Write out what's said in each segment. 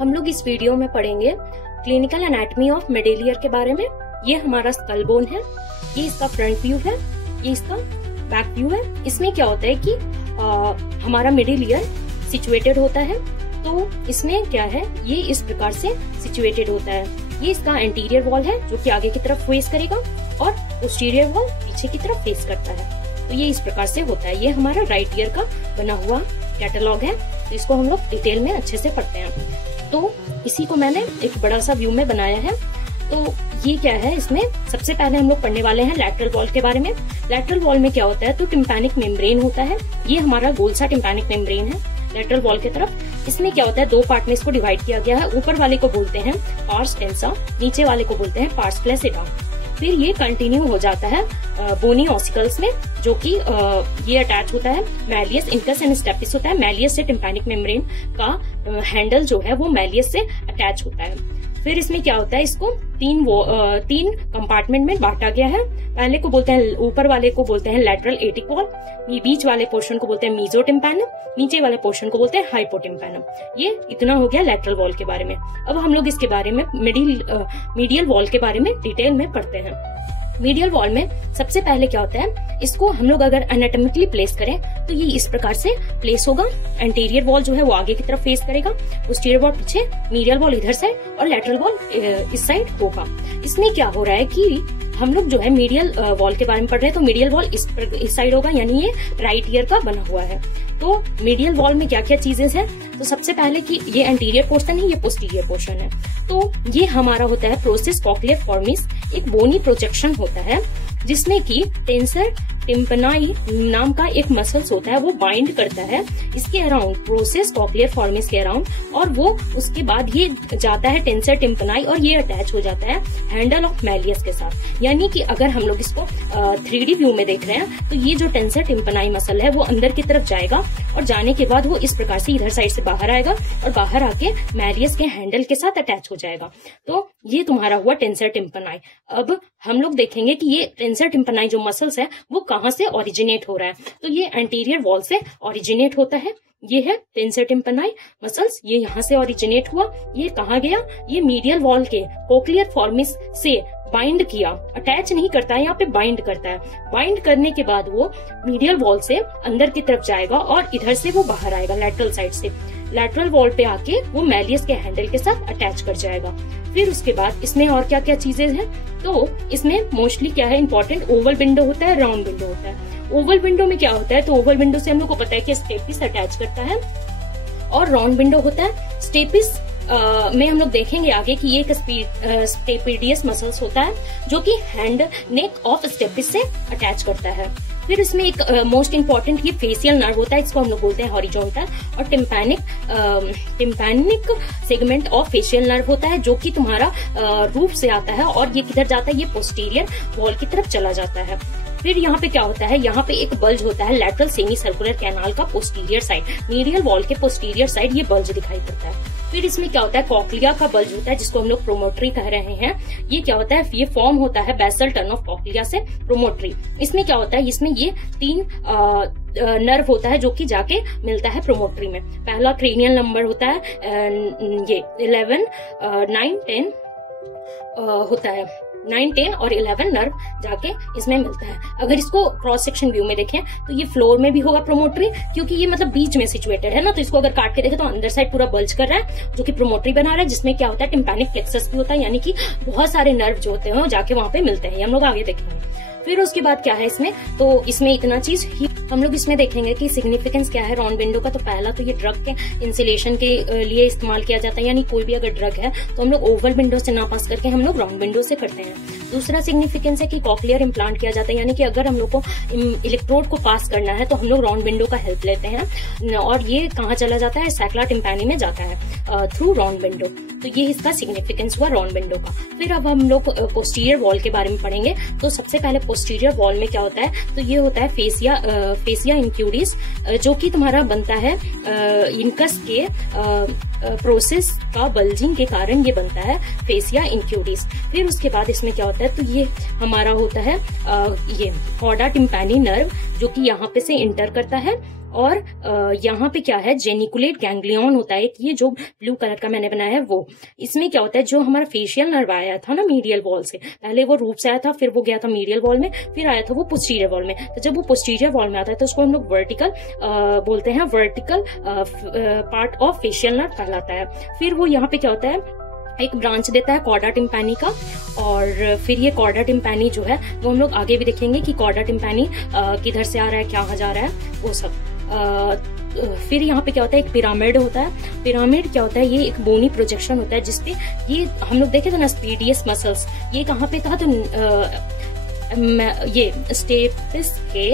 हम लोग इस वीडियो में पढ़ेंगे clinical anatomy of middle ear के बारे में। ये हमारा स्कल बोन है, ये इसका फ्रंट व्यू है, ये इसका बैक व्यू है। इसमें क्या होता है कि हमारा मिडिल ईयर सिचुएटेड होता है। तो इसमें क्या है, ये इस प्रकार से सिचुएटेड होता है। ये इसका एंटीरियर वॉल है जो कि आगे की तरफ फेस करेगा और पोस्टीरियर वॉल पीछे की तरफ फेस करता है। तो ये इस प्रकार से होता है। ये हमारा राइट ईयर का बना हुआ कैटलॉग है, तो इसको हम लोग डिटेल में अच्छे से पढ़ते हैं। तो इसी को मैंने एक बड़ा सा व्यू में बनाया है। तो ये क्या है, इसमें सबसे पहले हम लोग पढ़ने वाले हैं लैटरल वॉल के बारे में। लैटरल वॉल में क्या होता है, तो टिम्पैनिक मेम्ब्रेन होता है। ये हमारा गोल सा टिम्पैनिक मेम्ब्रेन है लैटरल वॉल की तरफ। इसमें क्या होता है, दो पार्ट में इसको डिवाइड किया गया है। ऊपर वाले को बोलते हैं पार्स टेंसा, नीचे वाले को बोलते हैं पार्स फ्लैसिडा। फिर ये कंटिन्यू हो जाता है बोनी ऑसिकल्स में, जो कि ये अटैच होता है मैलियस, इंकस एंड स्टेपिस होता है। मैलियस से टिम्पैनिक मेम्ब्रेन का हैंडल जो है वो मैलियस से अटैच होता है। फिर इसमें क्या होता है, इसको तीन कंपार्टमेंट में बांटा गया है। पहले को बोलते हैं, ऊपर वाले को बोलते हैं लैटरल एटिक वॉल, बीच वाले पोर्शन को बोलते हैं मीजोटिम्पैनम, नीचे वाले पोर्शन को बोलते हैं हाइपोटिम्पैनम। ये इतना हो गया लैटरल वॉल के बारे में। अब हम लोग इसके बारे में मीडियल वॉल के बारे में डिटेल में पढ़ते हैं। मीडियल वॉल में सबसे पहले क्या होता है, इसको हम लोग अगर एनाटॉमिकली प्लेस करें तो ये इस प्रकार से प्लेस होगा। एंटीरियर वॉल जो है वो आगे की तरफ फेस करेगा, पोस्टीरियर वॉल पीछे, मीडियल वॉल इधर साइड और लैटरल वॉल इस साइड होगा। इसमें क्या हो रहा है कि हम लोग जो है मीडियल वॉल के बारे में पढ़ रहे हैं, तो मीडियल वॉल इस साइड होगा, यानी ये राइट ईयर का बना हुआ है। तो मीडियल वॉल में क्या क्या चीजें हैं, तो सबसे पहले कि ये एंटीरियर पोर्शन है, ये पोस्टीरियर पोर्शन है। तो ये हमारा होता है प्रोसेस कॉक्लियर फॉर्मिस, एक बोनी प्रोजेक्शन होता है जिसमें कि टेंसर टिम्पनाई नाम का एक मसल्स होता है, वो बाइंड करता है इसके अराउंड, प्रोसेस कॉक्लियर फॉर्मिस के अराउंड, और वो उसके बाद ये जाता है टेंसर टिम्पनाई और ये अटैच हो जाता है हैंडल ऑफ मैलियस के साथ। यानी कि अगर हम लोग इसको 3D व्यू में देख रहे हैं तो ये जो टेंसर टिम्पनाई मसल है वो अंदर की तरफ जाएगा और जाने के बाद वो इस प्रकार से इधर साइड से बाहर आएगा और बाहर आके मैलियस के हैंडल के साथ अटैच हो जाएगा। तो ये तुम्हारा हुआ टेंसर टिम्पनाई। अब हम लोग देखेंगे कि ये टेंसर टिम्पनाई जो मसल्स है वो कहाँ से ओरिजिनेट हो रहा है, तो ये एंटीरियर वॉल से ओरिजिनेट होता है। ये है टेंसर टिम्पनाई मसल्स, ये यहाँ से ओरिजिनेट हुआ। ये कहाँ गया, ये मीडियल वॉल के कोक्लियर फॉर्मिस से बाइंड किया, अटैच नहीं करता है, यहाँ पे बाइंड करता है। बाइंड करने के बाद वो मीडियल वॉल से अंदर की तरफ जाएगा और इधर से वो बाहर आएगा लैटरल साइड से। लैटरल वॉल पे आके वो मैलियस के हैंडल के साथ अटैच कर जाएगा। फिर उसके बाद इसमें और क्या क्या चीजें हैं, तो इसमें मोस्टली क्या है इंपॉर्टेंट, ओवल विंडो होता है, राउंड विंडो होता है। ओवल विंडो में क्या होता है, तो ओवल विंडो से हम लोग को पता है कि स्टेपिस अटैच करता है, और राउंड विंडो होता है। स्टेपिस में हम लोग देखेंगे आगे कि ये एक स्टेपिडियस मसल्स होता है जो कि हैंड नेक ऑफ स्टेपिस से अटैच करता है। फिर इसमें एक मोस्ट इंपॉर्टेंट ये फेशियल नर्व होता है, इसको हम लोग बोलते हैं हॉरिजॉन्टल, और tympanic segment of facial nerve होता है जो कि तुम्हारा रूफ से आता है और ये किधर जाता है, ये पोस्टीरियर वॉल की तरफ चला जाता है। फिर यहाँ पे क्या होता है, यहाँ पे एक बल्ज होता है लैटरल सेमी सर्कुलर कैनाल का पोस्टीरियर साइड, मीडियल वॉल के पोस्टीरियर साइड ये बल्ज दिखाई पड़ता है। फिर इसमें क्या होता है, कॉक्लिया का बल्ज होता है जिसको हम लोग प्रोमोटरी कह रहे हैं। ये क्या होता है, ये फॉर्म होता है बेसल टर्न ऑफ कॉक्लिया से प्रोमोटरी। इसमें क्या होता है, इसमें ये 3 नर्व होता है जो कि जाके मिलता है प्रोमोटरी में। पहला क्रेनियल नंबर होता है ये 11, 9, 10 होता है, 9, 10 और 11 नर्व जाके इसमें मिलता है। अगर इसको क्रॉस सेक्शन व्यू में देखें तो ये फ्लोर में भी होगा प्रोमोटरी, क्योंकि ये मतलब बीच में सिचुएटेड है ना, तो इसको अगर काट के देखें तो अंदर साइड पूरा बल्ज कर रहा है जो कि प्रोमोटरी बना रहा है, जिसमें क्या होता है टिम्पैनिक प्लेक्सस भी होता है, यानी कि बहुत सारे नर्व जो होते हैं जाके वहां पे मिलते हैं। हम लोग आगे देखेंगे। फिर उसके बाद क्या है इसमें, तो इसमें इतना चीज ही हम लोग इसमें देखेंगे कि सिग्निफिकेंस क्या है राउंड विंडो का। तो पहला तो ये ड्रग के इंसुलेशन के लिए इस्तेमाल किया जाता है, यानी कोई भी अगर ड्रग है तो हम लोग ओवल विंडो से ना पास करके हम लोग राउंड विंडो से करते हैं। दूसरा सिग्निफिकेंस है कि कॉक्लियर इम्प्लांट किया जाता है, यानी कि अगर हम लोग को इलेक्ट्रोड को पास करना है तो हम लोग राउंड विंडो का हेल्प लेते हैं, और ये कहाँ चला जाता है, सैक्ला टिम्पैनी में जाता है थ्रू राउंड विंडो। तो ये इसका सिग्निफिकेंस हुआ राउंड विंडो का। फिर अब हम लोग पोस्टीरियर वॉल के बारे में पढ़ेंगे। तो सबसे पहले पोस्टीरियर वॉल में क्या होता है, तो ये होता है फेसिया इंक्यूडिस, जो कि तुम्हारा बनता है इनकस के प्रोसेस का बल्जिंग के कारण ये बनता है फेसिया इंक्यूडिस। फिर उसके बाद इसमें क्या होता है, तो ये हमारा होता है ये कॉर्डा टिम्पैनी नर्व जो कि यहाँ पे से इंटर करता है और यहाँ पे क्या है, जेनिकुलेट गैंग्लियन होता है, ये जो ब्लू कलर का मैंने बनाया है वो। इसमें क्या होता है, जो हमारा फेशियल नर्व आया था ना मीडियल वॉल से, पहले वो रूट से आया था, फिर वो गया था मीडियल वॉल में, फिर आया था वो पोस्टीरियर वॉल में। तो जब वो पोस्टीरियर वॉल में आता है तो उसको हम लोग वर्टिकल बोलते हैं, vertical part of facial nerve कहलाता है। फिर वो यहाँ पे क्या होता है, एक ब्रांच देता है कॉर्डा टिम्पैनी का, और फिर ये कॉर्डा टिम्पैनी जो है वो हम लोग आगे भी देखेंगे कि कॉर्डा टिम्पैनी किधर से आ रहा है, कहाँ जा रहा है, वो सब। फिर यहाँ पे क्या होता है, एक पिरामिड होता है। पिरामिड क्या होता है, ये एक बोनी प्रोजेक्शन होता है जिसपे ये हम लोग देखे थे ना स्पीडियस मसल्स, ये कहाँ पे था, तो ये स्टेपिस के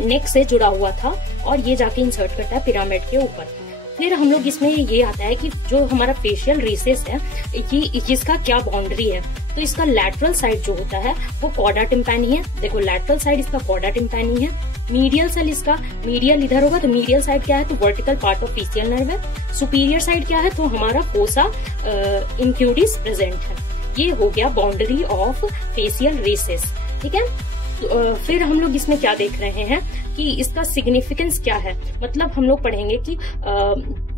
नेक से जुड़ा हुआ था और ये जाके इंसर्ट करता है पिरामिड के ऊपर। फिर हम लोग इसमें ये आता है कि जो हमारा फेशियल रेसेस है, ये इसका क्या बाउंड्री है। तो इसका लैटरल साइड जो होता है वो कॉर्डा टिम्पैनी है। देखो लैटरल साइड इसका कॉर्डा टिम्पैनी है। मीडियल सेल इसका, मीडियल इधर होगा तो मीडियल साइड क्या है, तो vertical part of facial nerve है। सुपीरियर साइड क्या है, तो हमारा फोसा इंक्यूडिस प्रेजेंट है। ये हो गया बाउंड्री ऑफ फेशियल रेसेस, ठीक है। फिर हम लोग इसमें क्या देख रहे हैं कि इसका सिग्निफिकेंस क्या है, मतलब हम लोग पढ़ेंगे कि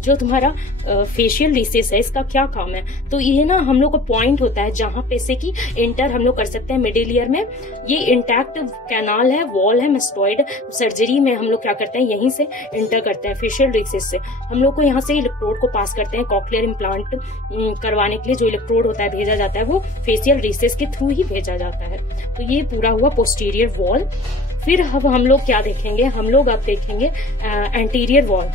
जो तुम्हारा फेशियल रेसेस है इसका क्या काम है। तो ये ना हम लोग का पॉइंट होता है जहां पे से कि इंटर हम लोग कर सकते हैं मिडिल ईयर में। ये इंटैक्ट कैनाल है, वॉल है, मेस्टॉइड। सर्जरी में हम लोग क्या करते हैं, यहीं से इंटर करते हैं फेशियल रेसेस से। हम लोग को यहाँ से इलेक्ट्रोड को पास करते हैं, कॉक्लियर इम्प्लांट करवाने के लिए जो इलेक्ट्रोड होता है भेजा जाता है वो फेशियल रेसेस के थ्रू ही भेजा जाता है। तो ये पूरा हुआ पोस्टीरियर वॉल। फिर अब हम लोग क्या देखेंगे, हम लोग अब देखेंगे एंटीरियर वॉल।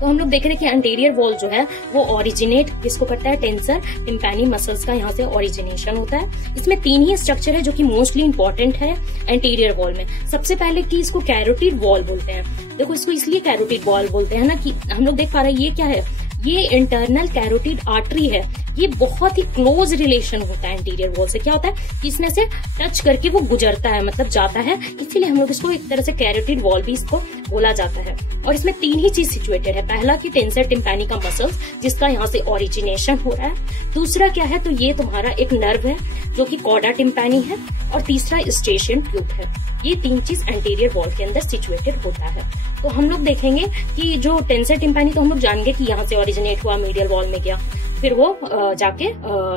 तो हम लोग देख रहे हैं कि एंटीरियर वॉल जो है वो ओरिजिनेट किसको करता है, टेंसर टिम्पैनी मसल्स का यहाँ से ओरिजिनेशन होता है। इसमें 3 ही स्ट्रक्चर है जो कि मोस्टली इंपॉर्टेंट है एंटीरियर वॉल में। सबसे पहले कि इसको कैरोटिड वॉल बोलते हैं। देखो इसको इसलिए कैरोटिड वॉल बोलते हैं ना कि हम लोग देख पा रहे हैं ये क्या है, ये इंटरनल कैरोटिड आर्टरी है। ये बहुत ही क्लोज रिलेशन होता है एंटीरियर वॉल से। क्या होता है कि इसमें से टच करके वो गुजरता है, मतलब जाता है, इसीलिए हम लोग इसको एक तरह से कैरोटिड वॉल भी इसको बोला जाता है। और इसमें 3 ही चीज सिचुएटेड है। पहला कि टेंसर टिम्पैनी का मसल्स जिसका यहाँ से ओरिजिनेशन हो रहा है। दूसरा क्या है, तो ये तुम्हारा एक नर्व है जो कि कॉर्डा टिम्पैनी है। और तीसरा स्टेशन ट्यूब है। ये 3 चीज एंटीरियर वॉल के अंदर सिचुएटेड होता है। तो हम लोग देखेंगे कि जो टेंसर टिम्पैनी तो हम लोग जानेंगे कि यहाँ से ओरिजिनेट हुआ, मीडियल वॉल में गया, फिर वो जाके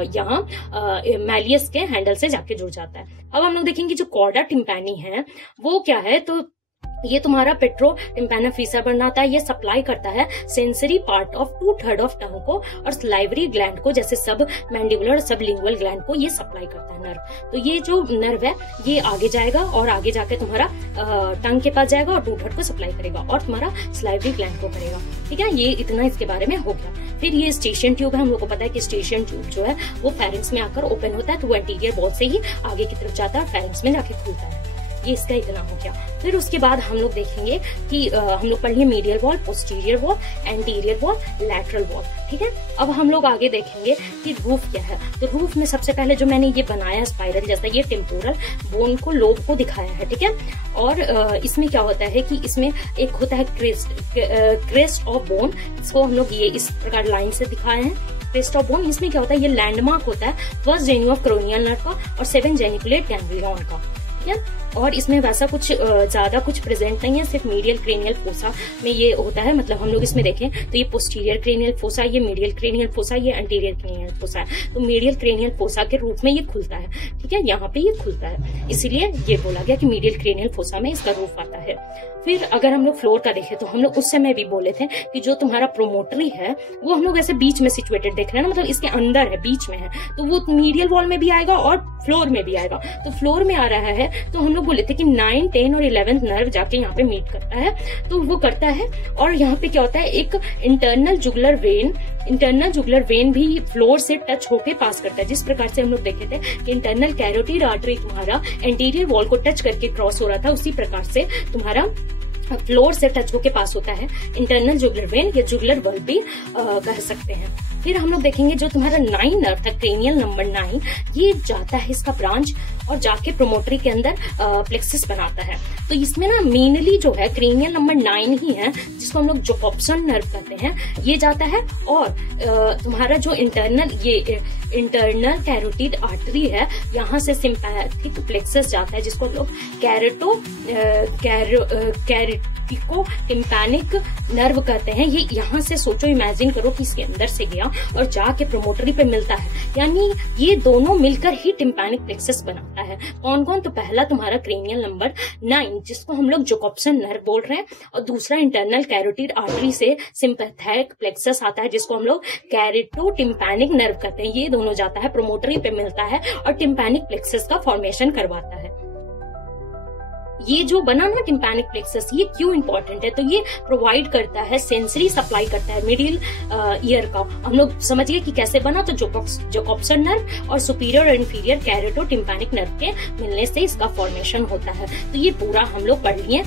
यहाँ मैलियस के हैंडल से जाके जुड़ जाता है। अब हम लोग देखेंगे जो कॉर्डा टिम्पैनी है वो क्या है, तो ये तुम्हारा पेट्रो टिम्पैनाफिसा बनाता है। ये सप्लाई करता है sensory part of 2/3 of tongue को और स्लाइवरी ग्लैंड को, जैसे सब मैंडिबुलर और सब लिंगुअल ग्लैंड को ये सप्लाई करता है नर्व। तो ये जो नर्व है ये आगे जाएगा और आगे जाके तुम्हारा टंग के पास जाएगा और 2/3 को सप्लाई करेगा और तुम्हारा स्लाइवरी ग्लैंड को करेगा, ठीक है। ये इतना इसके बारे में हो गया। फिर ये स्टेशन ट्यूब है। हम लोग को पता है कि स्टेशन ट्यूब जो है वो फेरिंक्स में आकर ओपन होता है, तो वो एंटीरियर वॉल से ही आगे की तरफ जाता है और फेरिंक्स में जाके खुलता है। ये इसका इतना हो गया। फिर उसके बाद हम लोग देखेंगे कि हम लोग पढ़िए medial wall, posterior wall, anterior wall, lateral wall, ठीक है। अब हम लोग आगे देखेंगे कि रूफ क्या है। तो रूफ में सबसे पहले जो मैंने ये बनाया स्पाइरल जैसा, ये टेम्पोरल बोन को, लोब को दिखाया है, ठीक है। और इसमें क्या होता है कि इसमें एक होता है क्रेस्ट ऑफ बोन। इसको हम लोग ये इस प्रकार लाइन से दिखाए हैं, क्रेस्ट ऑफ बोन। इसमें क्या होता है, ये लैंडमार्क होता है 1st जेन्यू ऑफ क्रोनियल नर्व का और 7 जेनिकुलेट गैंग्लियन का, ठीक है। और इसमें वैसा कुछ ज्यादा कुछ प्रेजेंट नहीं है, सिर्फ मीडियल क्रेनियल फोसा में ये होता है। मतलब हम लोग इसमें देखें तो ये पोस्टीरियर क्रेनियल फोसा, ये मीडियल क्रेनियल फोसा, ये एंटीरियर क्रेनियल फोसा है। तो मीडियल क्रेनियल फोसा के रूप में ये खुलता है, ठीक है। यहाँ पे ये खुलता है, इसीलिए ये बोला गया कि मीडियल क्रेनियल फोसा में इसका रूफ आता है। फिर अगर हम लोग फ्लोर का देखें तो हम लोग उस समय भी बोले थे कि जो तुम्हारा प्रोमोटरी है वो हम लोग ऐसे बीच में सिचुएटेड देख रहे हैं ना, मतलब इसके अंदर है, बीच में है, तो वो मीडियल वॉल में भी आएगा और फ्लोर में भी आएगा। तो फ्लोर में आ रहा है तो हम लोग बोले थे कि 9, 10 और 11th नर्व जाके यहाँ पे मीट करता है, तो वो करता है। और यहाँ पे क्या होता है, एक इंटरनल जुगुलर वेन भी फ्लोर से टच होके पास करता है। जिस प्रकार से हम लोग देखे थे कि इंटरनल कैरोटिड आर्टरी तुम्हारा एंटीरियर वॉल को टच करके क्रॉस हो रहा था, उसी प्रकार से तुम्हारा फ्लोर से टच होके पास होता है इंटरनल जुगुलर वेन या जुगुलर बल्ब भी कह सकते हैं। फिर हम लोग देखेंगे जो तुम्हारा 9 नर्व था, क्रेनियल नंबर 9, ये जाता है इसका ब्रांच और जाके प्रोमोटरी के अंदर प्लेक्सिस बनाता है। तो इसमें ना मेनली जो है क्रेनियल नंबर 9 ही है, जिसको हम लोग जोकोब्सन नर्व कहते हैं, ये जाता है। और तुम्हारा जो इंटरनल कैरोटिड आर्टरी है, यहाँ से सिंपैथिक प्लेक्सस जाता है, जिसको हम लोग पिको टिम्पैनिक नर्व कहते हैं। ये यहाँ से सोचो, इमेजिन करो कि इसके अंदर से गया और जाके प्रोमोटरी पे मिलता है, यानी ये दोनों मिलकर ही टिम्पैनिक प्लेक्सस बनाता है। कौन कौन? तो पहला तुम्हारा क्रेनियल नंबर 9 जिसको हम लोग जोकोप्सन नर्व बोल रहे हैं, और दूसरा इंटरनल कैरोटिड आर्टरी से सिंपैथेटिक प्लेक्सस आता है जिसको हम लोग कैरेटो टिम्पैनिक नर्व कहते हैं। ये दोनों जाता है प्रोमोटरी पे मिलता है और टिम्पैनिक प्लेक्सस का फॉर्मेशन करवाता है। ये जो बना ना टिम्पैनिक प्लेक्सस, ये क्यों इंपॉर्टेंट है? तो ये प्रोवाइड करता है, सेंसरी सप्लाई करता है मिडिल ईयर का। हम लोग समझ गए कि कैसे बना, तो जोकोप्सन नर्व और सुपीरियर और इंफीरियर कैरेटो टिम्पैनिक नर्व के मिलने से इसका फॉर्मेशन होता है। तो ये पूरा हम लोग पढ़ लिए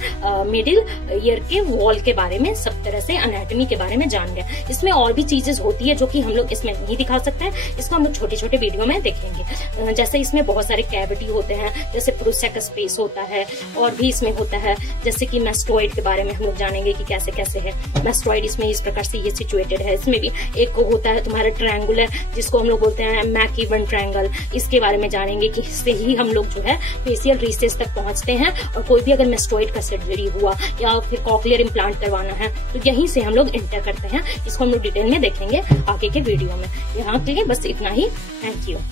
मिडिल ईयर के वॉल के बारे में, सब तरह से एनाटॉमी के बारे में जान गए। इसमें और भी चीजें होती है जो कि हम लोग इसमें नहीं दिखा सकते हैं, इसको हम लोग छोटे छोटे वीडियो में देखेंगे। जैसे इसमें बहुत सारे कैविटी होते हैं, जैसे प्रोसेक स्पेस होता है, और भी इसमें होता है, जैसे कि मैस्टोइड के बारे में हम लोग जानेंगे कि कैसे कैसे है मैस्टोइड। इसमें इस प्रकार से ये सिचुएटेड है। इसमें भी एक होता है तुम्हारा ट्रायंगुलर, जिसको हम लोग बोलते हैं मैकीवन ट्रायंगल। इसके बारे में जानेंगे कि इससे ही हम लोग जो है फेशियल रिसेस तक पहुंचते हैं, और कोई भी अगर मैस्टोइड का सर्जरी हुआ या फिर कॉकलियर इम्प्लांट करवाना है तो यहीं से हम लोग एंटर करते हैं। इसको हम लोग डिटेल में देखेंगे आगे के वीडियो में। यहाँ के लिए बस इतना ही। Thank you.